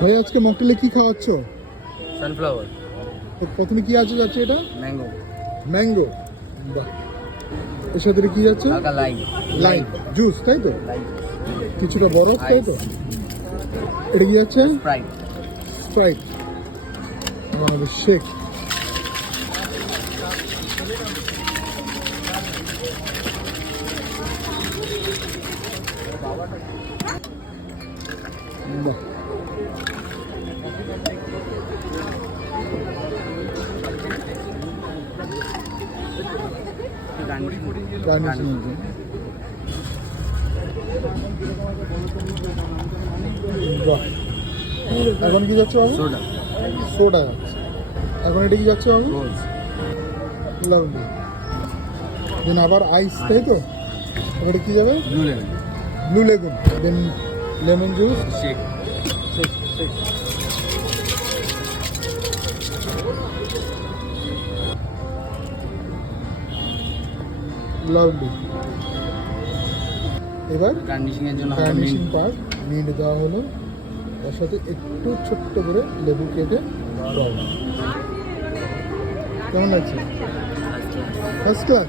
ভাই আজকে মকটেলে কি খাওয়াচ্ছ? সানফ্লাওয়ার। তো প্রথমে কি আছে যাচ্ছে এটা? ম্যাঙ্গো। ম্যাঙ্গো। বাহ। এর সাথে কি যাচ্ছে? হালকা লাইম। লাইম জুস, তাই তো? লাইম। কিছুটা বরফ, তাই তো? এটা কি যাচ্ছে? স্প্রাইট। স্প্রাইট আর শেক। বাহ। গার্নিশিং এর জন্য। বাহ। এখন কি যাচ্ছে বাবু? সোডা। সোডা যাচ্ছে। এখন এটা কি যাচ্ছে বাবু? রোজ। লাভলি। দেন আবার আইস, তাই তো? এবারে কি যাবে? Blue lemon. Blue lagoon. Then lemon juice. Shake. Shake shake. Lovely. এবার গার্নিশিং এর জন্য গার্নিশিং পার্ট মিন্ট দেওয়া হলো, তার সাথে একটু ছোট্ট করে লেবু কেটে দেওয়া হলো। কেমন লাগছে? First class.